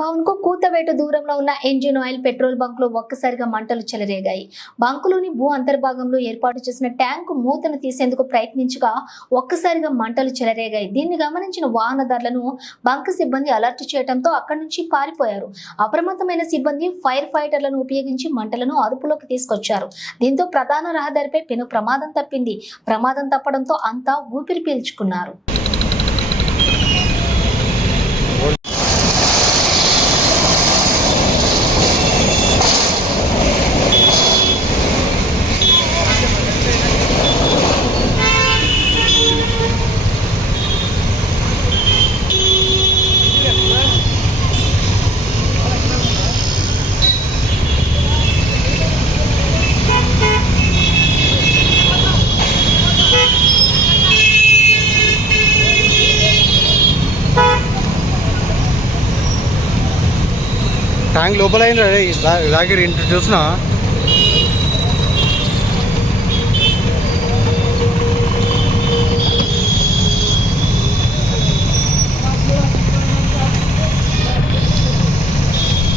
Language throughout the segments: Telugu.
భవన్కు కూతవేటు దూరంలో ఉన్న ఇంజిన్ ఆయిల్ పెట్రోల్ బంక్లో ఒక్కసారిగా మంటలు చెలరేగాయి. బంకులోని భూ అంతర్భాగంలో ఏర్పాటు చేసిన ట్యాంకు మూతను తీసేందుకు ప్రయత్నించగా ఒక్కసారిగా మంటలు చెలరేగాయి. దీన్ని గమనించిన వాహనదారులను బంక్ సిబ్బంది అలర్ట్ చేయడంతో అక్కడి నుంచి పారిపోయారు. అప్రమత్తమైన సిబ్బంది ఫైర్ ఫైటర్లను ఉపయోగించి మంటలను అదుపులోకి తీసుకొచ్చారు. దీంతో ప్రధాన రహదారిపై పెను ప్రమాదం తప్పింది. ప్రమాదం తప్పడంతో అంతా ఊపిరి పీల్చుకున్నారు. ట్యాంక్ లోపల అయింది దగ్గర ఇంటి చూసిన?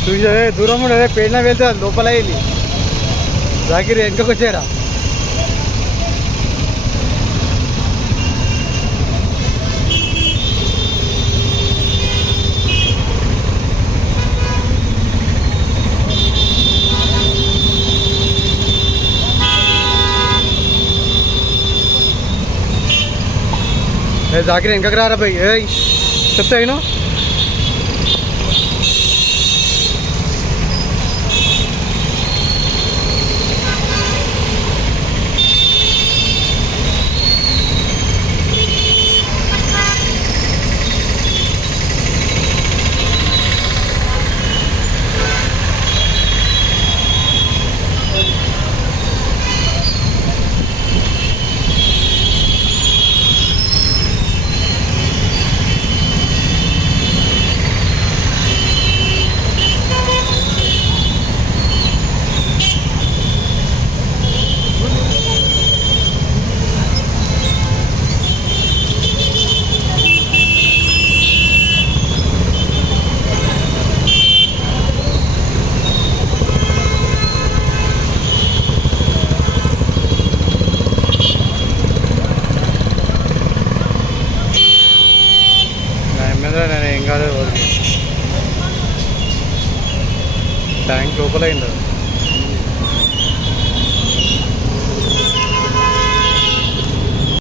చూసి దూరం ఉండే అదే వెళ్తే లోపల అయింది దగ్గర వెనకకు వచ్చారా ಜಾಗ್ರಿ ಹೆಂಗಾಗ್ರ ಅರ ಬೈ ಏಯ್ ಸಪ್ತ ಏನು ట్యాంక్ లోపల అయింది.